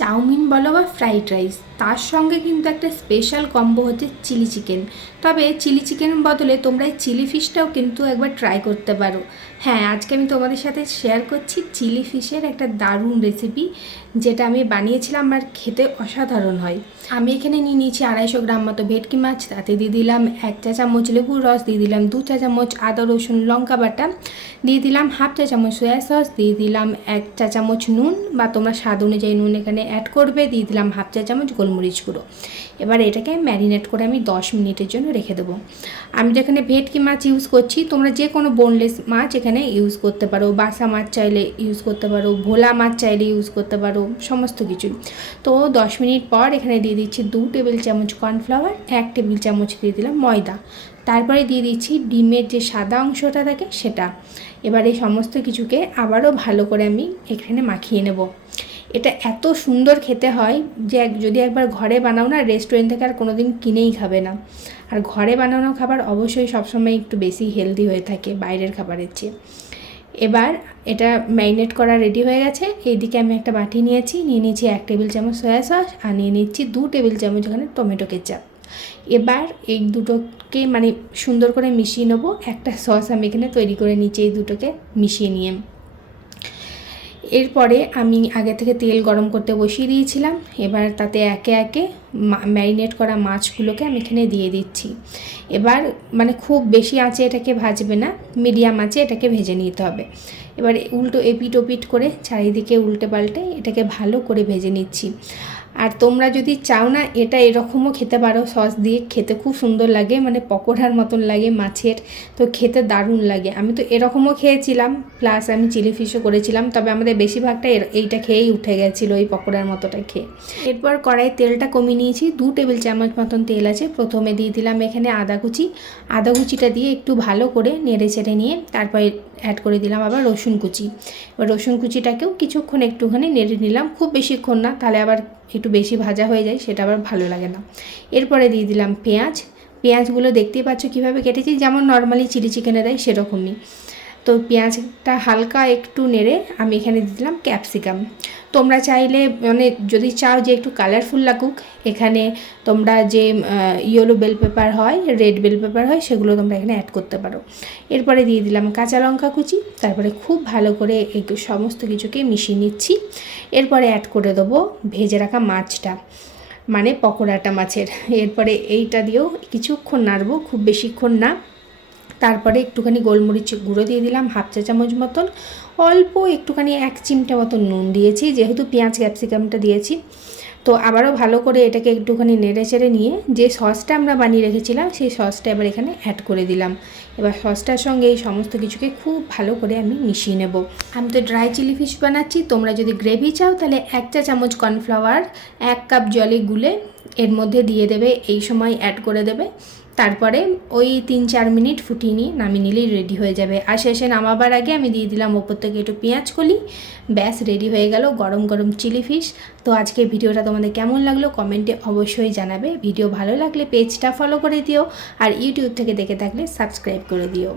Chowmein বলো বা fried rice, তার সঙ্গে কিন্তু একটা স্পেশাল কম্বো হচ্ছে চিলি চিকেন। তবে চিলি চিকেনের বদলে তোমরা এই চিলি ফিশটাও কিন্তু একবার ট্রাই করতে পারো। হ্যাঁ, আজকে আমি তোমাদের সাথে শেয়ার করছি চিলি ফিশের একটা দারুণ রেসিপি, যেটা আমি বানিয়েছিলাম আর খেতে অসাধারণ হয়। আমি এখানে নিয়ে নিয়েছি 250 গ্রাম মতো ভেটকি মাছ, তাতে দিয়ে দিলাম 1 চা চামচ লেবুর রস, দিয়ে দিলাম 2 চা চামচ আদা রসুন লঙ্কা বাটা, দিয়ে দিলাম 1/2 চা চামচ সয়া সস, দিয়ে দিলাম 1 চা চামচ নুন বা তোমরা স্বাদ অনুযায়ী নুন এখানে অ্যাড করবে, দিয়ে দিলাম 1/2 চা চামচ গোলমরিচ গুঁড়ো। এবার এটাকে ম্যারিনেট করে আমি 10 মিনিটের জন্য রেখে দেবো। আমি যেখানে ভেটকি মাছ ইউজ করছি, তোমরা যে কোনো বোনলেস মাছ এখানে ইউজ করতে পারো, বাসা মাছ চাইলে ইউজ করতে পারো, ভোলা মাছ চাইলে ইউজ করতে পারো, সমস্ত কিছুই। তো 10 মিনিট পর এখানে দিয়ে দিচ্ছি 2 টেবিল চামচ কর্নফ্লাওয়ার, 1 টেবিল চামচ দিয়ে দিলাম ময়দা, তারপরে দিয়ে দিচ্ছি ডিমের যে সাদা অংশটা থাকে সেটা। এবার এই সমস্ত কিছুকে আবারও ভালো করে আমি এখানে মাখিয়ে নেব। এটা এত সুন্দর খেতে হয় যে যদি একবার ঘরে বানাও না, রেস্টুরেন্ট থেকে আর কোনো দিন কিনেই খাবে না। আর ঘরে বানানো খাবার অবশ্যই সবসময় একটু বেশি হেলদি হয়ে থাকে বাইরের খাবারের চেয়ে। এবার এটা ম্যারিনেট করা রেডি হয়ে গেছে। এইদিকে আমি একটা বাটি নিয়ে নিয়েছি 1 টেবিল চামচ সয়া সস, আর নিয়ে নিচ্ছি 2 টেবিল চামচ এখানে টমেটো কেচাপ। এবার এই দুটোকে মানে সুন্দর করে মিশিয়ে নেবো। একটা সস আমি এখানে তৈরি করে নিচ্ছি এই দুটোকে মিশিয়ে নিয়ে। এরপরে আমি আগে থেকে তেল গরম করতে বসিয়ে দিয়েছিলাম। এবার তাতে একে একে ম্যারিনেট করা মাছগুলোকে আমি এখানে দিয়ে দিচ্ছি। এবার মানে খুব বেশি আঁচে এটাকে ভাজবে না, মিডিয়াম আঁচে এটাকে ভেজে নিতে হবে। এবার উল্টো এপিট ওপিট করে চারিদিকে উল্টে পাল্টে এটাকে ভালো করে ভেজে নিচ্ছি। আর তোমরা যদি চাও না এটা এরকমও খেতে পারো, সস দিয়ে খেতে খুব সুন্দর লাগে, মানে পকোড়ার মতন লাগে মাছের, তো খেতে দারুণ লাগে। আমি তো এরকমও খেয়েছিলাম, প্লাস আমি চিলি ফিশও করেছিলাম, তবে আমাদের বেশিরভাগটা এইটা খেয়েই উঠে গেছিলো এই পকোড়ার মতোটা খেয়ে। এরপর কড়াইয়ে তেলটা কমিয়ে নিয়েছি, 2 টেবিল চামচ মতন তেল আছে। প্রথমে দিয়ে দিলাম এখানে আদা কুচিটা দিয়ে একটু ভালো করে নেড়ে চেড়ে নিয়ে তারপরে অ্যাড করে দিলাম আবার রসুন কুচি। এবার রসুন কুচিটাকেও কিছুক্ষণ একটুখানি নেড়ে নিলাম, খুব বেশিক্ষণ না, তাহলে আবার একটু বেশি ভাজা হয়ে যায়, সেটা আবার ভালো লাগে না। এরপরে দিয়ে দিলাম পেঁয়াজগুলো দেখতেই পাচ্ছ কীভাবে কেটেছি, যেমন নর্মালি চিলি চিকেনে দেয় সেরকমই। তো পেঁয়াজটা হালকা একটু নেড়ে আমি এখানে দিয়ে দিলাম ক্যাপসিকাম। তোমরা চাইলে মানে যদি চাও যে একটু কালারফুল লাগুক, এখানে তোমরা যে ইয়েলো বেল পেপার হয়, রেড বেল পেপার হয়, সেগুলো তোমরা এখানে অ্যাড করতে পারো। এরপরে দিয়ে দিলাম কাঁচা লঙ্কা কুচি, তারপরে খুব ভালো করে এই সমস্ত কিছুকে মিশিয়ে নিচ্ছি। এরপরে অ্যাড করে দেবো ভেজে রাখা মাছটা, মানে পকোড়াটা মাছের। এরপরে এইটা দিয়েও কিছুক্ষণ নাড়বো, খুব বেশিক্ষণ না। তারপরে একটুখানি গোলমরিচ গুঁড়ো দিয়ে দিলাম 1/2 চা চামচ মতন, অল্প একটুখানি 1 চিমটা মতন নুন দিয়েছি, যেহেতু পেঁয়াজ ক্যাপসিকামটা দিয়েছি। তো আবারও ভালো করে এটাকে একটুখানি নেড়ে চেড়ে নিয়ে যে সসটা আমরা বানিয়ে রেখেছিলাম সেই সসটা এবার এখানে অ্যাড করে দিলাম। এবার সসটার সঙ্গে এই সমস্ত কিছুকে খুব ভালো করে আমি মিশিয়ে নেব। আমি তো ড্রাই চিলি ফিশ বানাচ্ছি, তোমরা যদি গ্রেভি চাও তাহলে 1 চা চামচ কর্নফ্লাওয়ার 1 কাপ জলে গুলে এর মধ্যে দিয়ে দেবে, এই সময় অ্যাড করে দেবে। তারপরে ওই 3-4 মিনিট ফুটিয়ে নিয়ে নামিয়ে নিলেই রেডি হয়ে যাবে। আর শেষে নামাবার আগে আমি দিয়ে দিলাম ওপর থেকে একটু পেঁয়াজ কলি, ব্যাস রেডি হয়ে গেল গরম গরম চিলি ফিশ। তো আজকে ভিডিওটা তোমাদের কেমন লাগলো কমেন্টে অবশ্যই জানাবে। ভিডিও ভালো লাগলে পেজটা ফলো করে দিও, আর ইউটিউব থেকে দেখে থাকলে সাবস্ক্রাইব করে দিও।